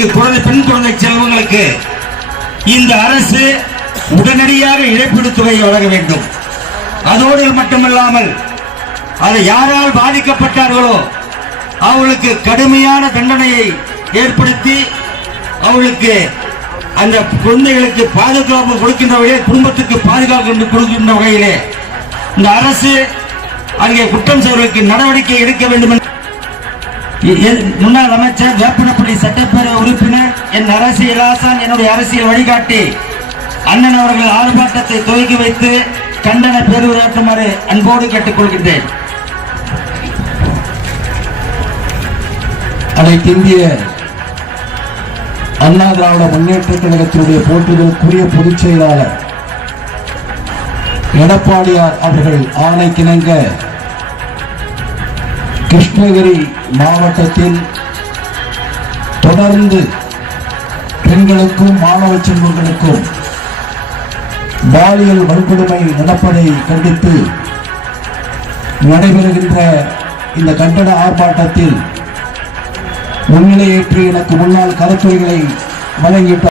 குழந்தைகளுக்கு குழந்தை பெண் குழந்தை செல்வங்களுக்கு இந்த அரசு உடனடியாக இழப்பீடு தொகை வழங்க வேண்டும். அதோடு மட்டுமல்லாமல் அதை யாரால் பாதிக்கப்பட்டார்களோ அவர்களுக்கு கடுமையான தண்டனையை ஏற்படுத்தி அவளுக்கு அந்த குழந்தைகளுக்கு பாதுகாப்பு கொடுக்கின்ற வகையில் குடும்பத்துக்கு பாதுகாப்பு கொடுக்கின்ற வகையிலே இந்த அரசு அங்கே குற்றம் செய்வதற்கு நடவடிக்கை எடுக்க வேண்டும் என்று முன்னாள் அமைச்சர் வேப்பனப்பள்ளி சட்டப்பேரவை உறுப்பினர் என் அரசியல் ஆசான் என்னுடைய அரசியல் வழிகாட்டி அண்ணன் அவர்கள் ஆர்ப்பாட்டத்தை துவக்கி வைத்து கண்டன பேருரையாற்றுமாறு அன்போடு கேட்டுக்கொள்கின்றேன். அனைத்து இந்திய அண்ணா திராவிட முன்னேற்ற கழகத்தினுடைய போற்றுதலுக்குரிய பொதுச் செயலாளர் எடப்பாடியார் அவர்கள் ஆணைக்கிணங்க கிருஷ்ணகிரி மாவட்டத்தில் தொடர்ந்து பெண்களுக்கும் மாணவ செல்வங்களுக்கும் பாலியல் வன்கொடுமை நடப்பதை கண்டித்து நடைபெறுகின்ற இந்த கட்டட ஆர்ப்பாட்டத்தில் முன்னிலையேற்று எனக்கு முன்னால் கருத்துரைகளை வழங்கிட்ட